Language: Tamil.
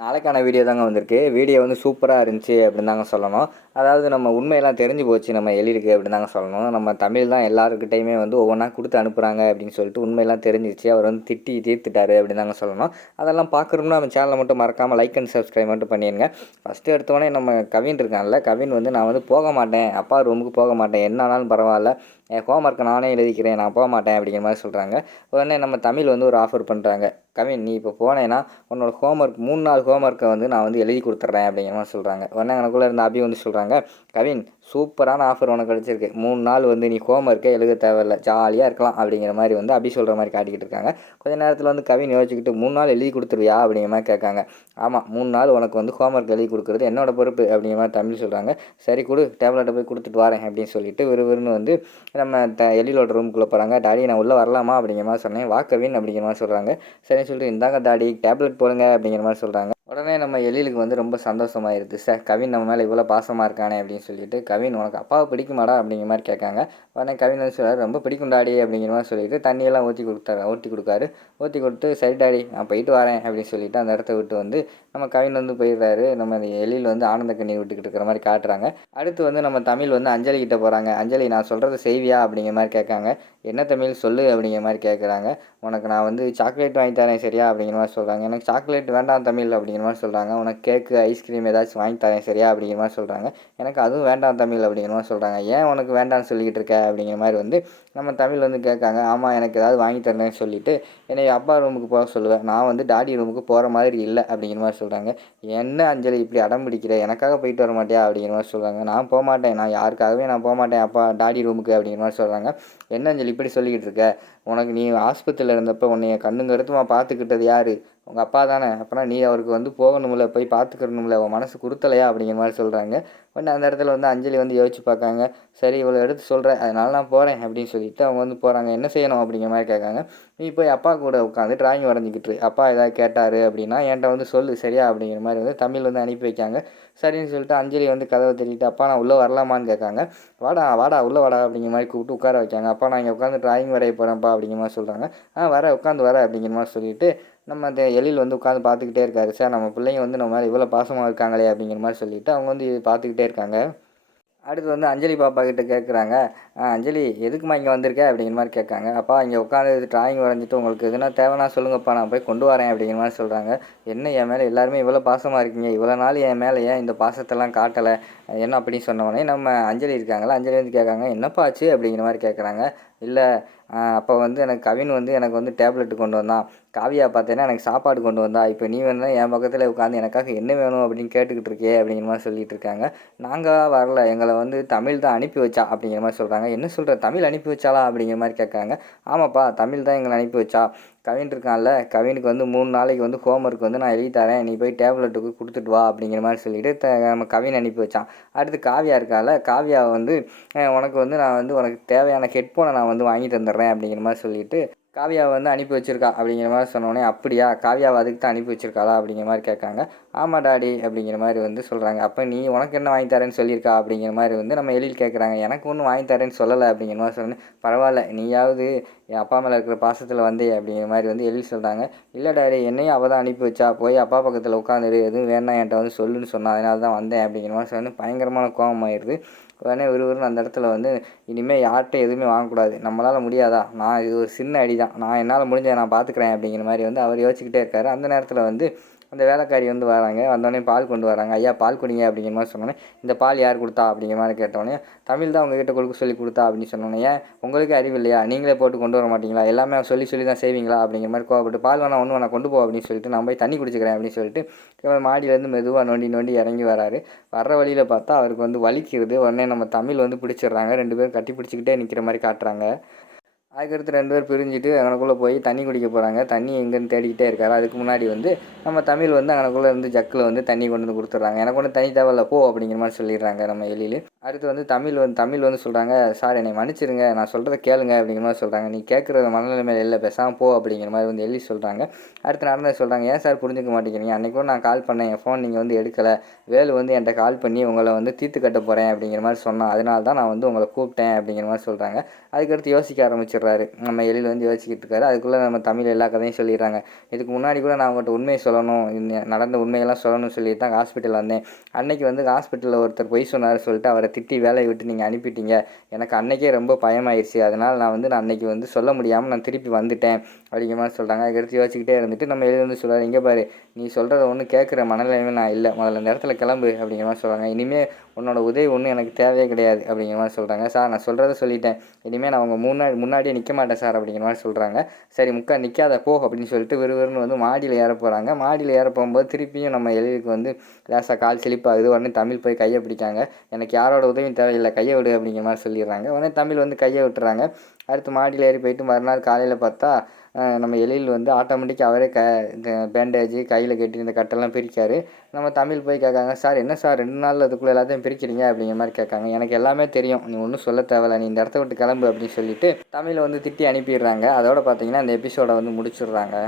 நாளைக்கான வீடியோ தாங்க வந்திருக்கு. வீடியோ வந்து சூப்பரா இருந்துச்சு அப்படின்னு தாங்க சொல்லணும். அதாவது நம்ம உண்மையெல்லாம் தெரிஞ்சு போச்சு நம்ம எழிலுக்கு அப்படின்னு தாங்க சொல்லணும். நம்ம தமிழ் தான் எல்லாருக்கிட்டயுமே வந்து ஒவ்வொன்றா கொடுத்து அனுப்புகிறாங்க அப்படின்னு சொல்லிட்டு உண்மையெல்லாம் தெரிஞ்சிச்சு. அவர் வந்து திட்டி தீர்த்துட்டாரு அப்படின்னு தாங்க சொல்லணும். அதெல்லாம் பார்க்கணும்னா நம்ம சேனலை மட்டும் மறக்காமல் லைக் அண்ட் சப்ஸ்கிரைப் மட்டும் பண்ணிடுங்க. ஃபஸ்ட்டு எடுத்தோடனே நம்ம கவின் இருக்கான்ல, கவின் வந்து நான் வந்து போக மாட்டேன், அப்பா ரூமுக்கு போக மாட்டேன், என்ன ஆனாலும் பரவாயில்ல, என் ஹோம்ஒர்க்கை நானே எழுதிக்கிறேன், நான் போக மாட்டேன் அப்படிங்கிற மாதிரி சொல்கிறாங்க. உடனே நம்ம தமிழ் வந்து ஒரு ஆஃபர் பண்ணுறாங்க. கவின், நீ இப்போ போனேன்னா உன்னோட ஹோம்ஒர்க் 3 நாள் ஹோம்ஒர்க்கை வந்து நான் வந்து எழுதி கொடுத்துட்றேன் அப்படிங்கிற மாதிரி சொல்கிறாங்க. உடனே எனக்குள்ளே இருந்த அபி வந்து சொல்கிறாங்க, கவின் சூப்பரான ஆஃபர் உனக்கு கிடச்சிருக்கு, 3 நாள் வந்து நீ ஹோம்ஒர்க்கே எழுத தேவையில்லை, ஜாலியாக இருக்கலாம் அப்படிங்கிற மாதிரி வந்து அபி சொல்கிற மாதிரி காட்டிக்கிட்டு இருக்காங்க. கொஞ்ச நேரத்தில் வந்து கவின் யோசிச்சுக்கிட்டு 3 நாள் எழுதி கொடுத்துருவியா அப்படிங்கிற மாதிரி கேட்காங்க. ஆமாம், 3 நாள் உனக்கு வந்து ஹோம்ஒர்க் எழுதி கொடுக்குறது என்னோட பொறுப்பு அப்படிங்கிற மாதிரி தமிழ் சொல்கிறாங்க. சரி கொடு, டேப்லெட்டை போய் கொடுத்துட்டு வரேன் அப்படின்னு சொல்லிட்டு விறுவிறுன்னு வந்து நம்ம எழிலோட ரூமுக்குள்ளே போகிறாங்க. டாடி நான் உள்ளே வரலாமா அப்படிங்கிற மாதிரி சொன்னேன். வா கவின் அப்படிங்கிற மாதிரி சொல்கிறாங்க. சரின்னு சொல்லிட்டு இந்தாங்க டாடி டேப்லெட் போடுங்க அப்படிங்கிற மாதிரி சொல்கிறாங்க. உடனே நம்ம எழிலுக்கு வந்து ரொம்ப சந்தோஷமாயிருது. சார் கவின் நம்ம மேலே இவ்வளோ பாசமாக இருக்கானே அப்படின்னு சொல்லிட்டு, கவின் உனக்கு அப்பாவை பிடிக்குமாடா அப்படிங்கிற மாதிரி கேட்காங்க. உடனே கவின் வந்து சொல்கிறார், ரொம்ப பிடிக்கும் டாடி அப்படிங்கிற மாதிரி சொல்லிட்டு தண்ணியெல்லாம் ஊற்றி கொடுக்காரு. ஊற்றி கொடுத்து சரி டாடி நான் போயிட்டு வரேன் அப்படின்னு சொல்லிட்டு அந்த இடத்த விட்டு வந்து நம்ம கவின் வந்து போயிடுறாரு. நம்ம எழில் வந்து ஆனந்த கண்ணீர் விட்டுக்கிட்டு இருக்கிற மாதிரி காட்டுறாங்க. அடுத்து வந்து நம்ம தமிழ் வந்து அஞ்சலி கிட்ட போகிறாங்க. அஞ்சலி நான் சொல்கிறத செய்வியா அப்படிங்கிற மாதிரி கேட்காங்க. என்ன தமிழ் சொல்லு அப்படிங்கிற மாதிரி கேட்குறாங்க. உனக்கு நான் வந்து சாக்லேட் வாங்கி தரேன் சரியா அப்படிங்கிற மாதிரி சொல்கிறாங்க. எனக்கு சாக்லேட் வேண்டாம் தமிழ் அப்படிங்கிற மாதிரி சொல்கிறாங்க. உனக்கு கேக்கு ஐஸ்கிரீம் ஏதாச்சும் வாங்கி தரேன் சரியா அப்படிங்கிற மாதிரி சொல்கிறாங்க. எனக்கு அதுவும் வேண்டாம் தமிழ் அப்படிங்கிற மாதிரி சொல்கிறாங்க. ஏன் உனக்கு வேண்டாம்னு சொல்லிக்கிட்டு இருக்க அப்படிங்கிற மாதிரி வந்து நம்ம தமிழ் வந்து கேட்காங்க. ஆமாம் எனக்கு ஏதாவது வாங்கி தரேன்னு சொல்லிவிட்டு என்னை அப்பா ரூமுக்கு போக சொல்லுவேன், நான் வந்து டாடி ரூமுக்கு போகிற மாதிரி இல்லை அப்படிங்கிற மாதிரி சொல்கிறாங்க. என்ன அஞ்சலி இப்படி அடம் பிடிக்கிற, எனக்காக போயிட்டு வர மாட்டியா அப்படிங்கிற மாதிரி சொல்கிறாங்க. நான் போக மாட்டேன், நான் யாருக்காகவே நான் போக மாட்டேன் அப்பா டாடி ரூமுக்கு அப்படிங்கிற மாதிரி சொல்கிறாங்க. என்ன அஞ்சலி இப்படி சொல்லிக்கிட்டு இருக்க, உனக்கு நீ ஆஸ்பத்திரியில் இருந்தப்போ உன்னைய கண்ணுங்க எடுத்துமா பார்த்துக்கிட்டது யார், உங்கள் அப்பா தானே, அப்புறம் நீ அவருக்கு வந்து போகணும்ல, போய் பார்த்துக்கணும்ல, உன் மனசு கொடுத்தலையா அப்படிங்கிற மாதிரி சொல்கிறாங்க. உடனே அந்த இடத்துல வந்து அஞ்சலி வந்து யோசிச்சு பார்க்காங்க. சரி இவ்வளோ எடுத்து சொல்கிறேன், அதனால நான் போகிறேன் அப்படின்னு சொல்லிட்டு அவங்க வந்து போகிறாங்க. என்ன செய்யணும் அப்படிங்கிற மாதிரி கேட்காங்க. நீ போய் அப்பா கூட உட்காந்து டிராயிங் வரைஞ்சிக்கிட்டு அப்பா ஏதாவது கேட்டார் அப்படின்னா என்கிட்ட வந்து சொல்லு சரியா அப்படிங்கிற மாதிரி வந்து தமிழ் வந்து அனுப்பி வைக்காங்க. சரின்னு சொல்லிட்டு அஞ்சலி வந்து கதவை தட்டிட்டு அப்பா நான் உள்ளே வரலாமான்னு கேட்காங்க. வாடா வாடா உள்ளே வாடா அப்படிங்கிற மாதிரி கூப்பிட்டு உட்கார வைக்காங்க. அப்பா நான் இங்கே உட்காந்து டிராயிங் வரைய போகிறேன்ப்பா அப்படிங்கிற மாதிரி சொல்கிறாங்க. வர உட்காந்து வர அப்படிங்கிற மாதிரி சொல்லிவிட்டு நம்ம அந்த எழில் வந்து உட்காந்து பார்த்துக்கிட்டே இருக்காரு. சார் நம்ம பிள்ளைங்க வந்து நம்ம மேலே இவ்வளோ பாசமாக இருக்காங்களே அப்படிங்கிற மாதிரி சொல்லிவிட்டு அவங்க வந்து பார்த்துக்கிட்டே இருக்காங்க. அடுத்து வந்து அஞ்சலி பாப்பா கிட்ட கேட்குறாங்க, அஞ்சலி எதுக்குமா இங்கே வந்திருக்க அப்படிங்கிற மாதிரி கேட்காங்க. அப்பா இங்கே உட்காந்து டிராயிங் வரைஞ்சிட்டு உங்களுக்கு எதுனா தேவைன்னா சொல்லுங்கப்பா நான் போய் கொண்டு வரேன் அப்படிங்கிற மாதிரி சொல்கிறாங்க. என்ன என் மேலே எல்லாருமே இவ்வளோ பாசமாக இருக்கீங்க, இவ்வளோ நாள் என் மேலே ஏன் இந்த பாசத்தெல்லாம் காட்டலை என்ன அப்படின்னு சொன்னோடனே நம்ம அஞ்சலி இருக்காங்களா, அஞ்சலி வந்து கேட்காங்க என்னப்பா ஆச்சு அப்படிங்கிற மாதிரி கேட்குறாங்க. இல்லை அப்போ வந்து எனக்கு கவின் வந்து எனக்கு வந்து டேப்லெட்டு கொண்டு வந்தான், காவியா பார்த்தேன்னா எனக்கு சாப்பாடு கொண்டு வந்தா, இப்போ நீ வேணுன்னா என் பக்கத்தில் உட்காந்து எனக்காக என்ன வேணும் அப்படின்னு கேட்டுக்கிட்டு இருக்கே அப்படிங்கிற மாதிரி சொல்லிட்டு இருக்காங்க. நாங்கள் வரல, எங்களை வந்து தமிழ் தான் அனுப்பி வச்சா அப்படிங்கிற மாதிரி சொல்கிறாங்க. என்ன சொல்கிற, தமிழ் அனுப்பி வச்சாலா அப்படிங்கிற மாதிரி கேட்குறாங்க. ஆமாப்பா தமிழ் தான் எங்களை அனுப்பி வச்சா, கவின் இருக்கான்ல, கவினுக்கு வந்து 3 நாளைக்கு வந்து ஹோம்ஒர்க் வந்து நான் எழுதி தரேன், நீ போய் டேப்லெட்டுக்கு கொடுத்துட்டு வா அப்படிங்கிற மாதிரி சொல்லிவிட்டு நம்ம கவின் அனுப்பி வச்சான். அடுத்து காவியா இருக்கால, காவியாவை வந்து உனக்கு வந்து நான் வந்து உனக்கு தேவையான ஹெட்ஃபோனை நான் வந்து வாங்கி தந்துடுறேன் அப்படிங்கிற மாதிரி சொல்லிவிட்டு காவியாவை வந்து அனுப்பி வச்சிருக்கா அப்படிங்கிற மாதிரி சொன்னோடனே அப்படியா காவியாவை அதுக்கு தான் அனுப்பி வச்சிருக்காளா அப்படிங்கிற மாதிரி கேட்காங்க. ஆமாம் டாடி அப்படிங்கிற மாதிரி வந்து சொல்கிறாங்க. அப்போ நீ உனக்கு என்ன வாங்கி தரேன்னு சொல்லியிருக்கா அப்படிங்கிற மாதிரி வந்து நம்ம எழில் கேட்குறாங்க. எனக்கு ஒன்றும் வாங்கி தரேன்னு சொல்லலை அப்படிங்கிற மாதிரி சொன்னேன். பரவாயில்ல நீயாவது என் அப்பா மேலே இருக்கிற பாசத்தில் வந்தே அப்படிங்கிற மாதிரி வந்து எழில் சொல்கிறாங்க. இல்லை டாடி என்னையும் அவள் தான் அனுப்பி வச்சா, போய் அப்பா பக்கத்தில் உட்காந்துரு, எதுவும் வேணா என்கிட்ட வந்து சொல்லுன்னு சொன்னா, அதனால தான் வந்தேன் அப்படிங்கிற மாதிரி சொன்னேன். பயங்கரமான கோபமாயிருது. உடனே விறுவிறுன்னு அந்த இடத்துல வந்து இனிமேல் யார்கிட்டையும் எதுவுமே வாங்கக்கூடாது, நம்மளால் முடியாதா, நான் இது ஒரு சின்ன அடி தான், நான் என்னால் முடிஞ்சதை நான் பார்த்துக்கிறேன் அப்படிங்கிற மாதிரி வந்து அவர் யோசிச்சுக்கிட்டே இருக்காரு. அந்த நேரத்தில் வந்து அந்த வேலைக்காரி வந்து வராங்க. வந்தோடனே பால் கொண்டு வராங்க. ஐயா பால் குடிங்க அப்படிங்கிற மாதிரி சொன்னோன்னே, இந்த பால் யார் கொடுத்தா அப்படிங்கிற மாதிரி கேட்டோடனே, தமிழ் தான் உங்ககிட்ட கொடுக்க சொல்லி கொடுத்தா அப்படின்னு சொன்னோன்னே, ஏன் உங்களுக்கு அறிவு இல்லையா, நீங்களே போட்டு கொண்டு வர மாட்டீங்களா, எல்லாமே சொல்லி சொல்லி தான் செய்வீங்களா அப்படிங்கிற மாதிரி கோவப்பட்டு, பால் வேணா ஒன்று வேணா கொண்டு போ அப்படின்னு சொல்லிட்டு நான் போய் தண்ணி குடிச்சிக்கிறேன் அப்படின்னு சொல்லிட்டு மாடியிலேருந்து மெதுவாக நோண்டி நோண்டி இறங்கி வராரு. வர்ற வழியில் பார்த்தா அவருக்கு வந்து வலிக்கிறது. உடனே நம்ம தமிழ் வந்து பிடிச்சிடுறாங்க. 2 பேரும் கட்டி பிடிச்சிக்கிட்டே நிற்கிற மாதிரி காட்டுறாங்க. அதுக்கடுத்து 2 பேர் பிரிஞ்சுட்டு அங்கனக்குள்ளே போய் தண்ணி குடிக்க போகிறாங்க. தண்ணி எங்கேன்னு தேடிக்கிட்டே இருக்காரு. அதுக்கு முன்னாடி வந்து நம்ம தமிழ் வந்து அங்கனக்குள்ளே இருந்து ஜக்கில் வந்து தண்ணி கொண்டு வந்து கொடுத்துட்றாங்க. எனக்கு ஒன்றும் தண்ணி தேவையில்ல போ அப்படிங்கிற மாதிரி சொல்லிடுறாங்க நம்ம எழில். அடுத்து வந்து தமிழ் வந்து சொல்கிறாங்க, "சார் என்னை மன்னிச்சிடுங்க. நான் சொல்கிறத கேளுங்க." அப்படிங்கிற மாதிரி சொல்கிறாங்க. "நீ கேட்குற மனநிலைமையில இல்ல. பேசாம போ." அப்படிங்கிற மாதிரி வந்து எழில் சொல்கிறாங்க. அடுத்து நடந்தத சொல்கிறாங்க. "ஏன் சார் புரிஞ்சுக்க மாட்டேங்கிறீங்க? அன்னைக்கு கூட நான் கால் பண்ணேன். என் ஃபோன் நீங்க வந்து எடுக்கல. வேலு வந்து என்ட்ட கால் பண்ணி உங்கள வந்து தீர்த்து கட்ட போறேன் அப்படிங்கிற மாதிரி சொன்னான். அதனால தான் நான் வந்து உங்கள கூப்பிட்டேன்." அப்படிங்கிற மாதிரி சொல்கிறாங்க. அதுக்கடுத்து யோசிக்க ஆரம்பிச்சிடுறாரு. நம்ம எழில் வந்து யோசிச்சுக்கிட்டு இருக்காரு. அதுக்குள்ளே நம்ம தமிழ் எல்லா கதையும் சொல்லிடுறாங்க. "இதுக்கு முன்னாடி கூட நான் உங்கள்கிட்ட உண்மைய சொல்லணும். நடந்த உண்மையெல்லாம் சொல்லணும்னு சொல்லிட்டு தான் ஹாஸ்பிட்டல் வந்தேன். அன்னைக்கு வந்து ஹாஸ்பிட்டலில் ஒருத்தர் பொய் சொன்னார் சொல்லிட்டு அவரை திட்டி வேலையை விட்டு நீங்கள் அனுப்பிட்டீங்க. எனக்கு அன்னைக்கே ரொம்ப பயமாயிருச்சு. அதனால் நான் அன்னைக்கு வந்து சொல்ல முடியாமல் நான் திருப்பி வந்துட்டேன்." அப்படிங்கிற மாதிரி சொல்கிறாங்க. அதுக்கடுத்து யோசிச்சுக்கிட்டே இருந்துட்டு நம்ம எழுதி வந்து சொல்கிறாரு, "இங்கே பாரு, நீ சொல்கிறத ஒன்றும் கேட்குற மனநிலைமை நான் இல்லை. முதல்ல இந்த இடத்துல கிளம்பு." அப்படிங்கிற மாதிரி சொல்கிறாங்க. "இனிமேல் உன்னோட உதவி ஒன்றும் எனக்கு தேவையே கிடையாது." அப்படிங்கிற மாதிரி சொல்கிறாங்க. "சார் நான் சொல்கிறத சொல்லிட்டேன். இனிமேல் நான் உங்கள் முன்னாடியே நிற்க மாட்டேன் சார்." அப்படிங்கிற மாதிரி சொல்கிறாங்க. "சரி நிற்காத போ." அப்படின்னு சொல்லிட்டு விறுவிறுன்னு வந்து மாடியில் ஏற போகிறாங்க. மாடியில் ஏற போகும்போது திருப்பியும் நம்ம எழிலுக்கு வந்து லேசாக கால் சிலிப்பாகுது. உடனே தமிழ் போய் கையை பிடிக்காங்க. "எனக்கு யாரோட உதவியும் தேவையில்லை, கையை விடு." அப்படிங்கிற மாதிரி சொல்லிடுறாங்க. உடனே தமிழ் வந்து கையை விட்டுறாங்க. அடுத்து மாடியில் ஏறி போயிட்டு மறுநாள் காலையில் பார்த்தா நம்ம எழில் வந்து ஆட்டோமேட்டிக்காக அவரே இந்த பேண்டேஜு கையில் கட்டியிருந்த கட்டெல்லாம் பிரிக்காரு. நம்ம தமிழ் போய் கேட்காங்க, "சார் என்ன சார் 2 நாளில் அதுக்குள்ளே எல்லாத்தையும் பிரிக்கிறீங்க?" அப்படிங்கிற மாதிரி கேட்காங்க. "எனக்கு எல்லாமே தெரியும். நீ ஒன்றும் சொல்ல தேவையில்ல. நீ இந்த இடத்த விட்டு கிளம்பு." அப்படின்னு சொல்லிட்டு தமிழை வந்து திட்டி அனுப்பிடுறாங்க. அதோட பார்த்தீங்கன்னா இந்த எபிசோடை வந்து முடிச்சிடுறாங்க.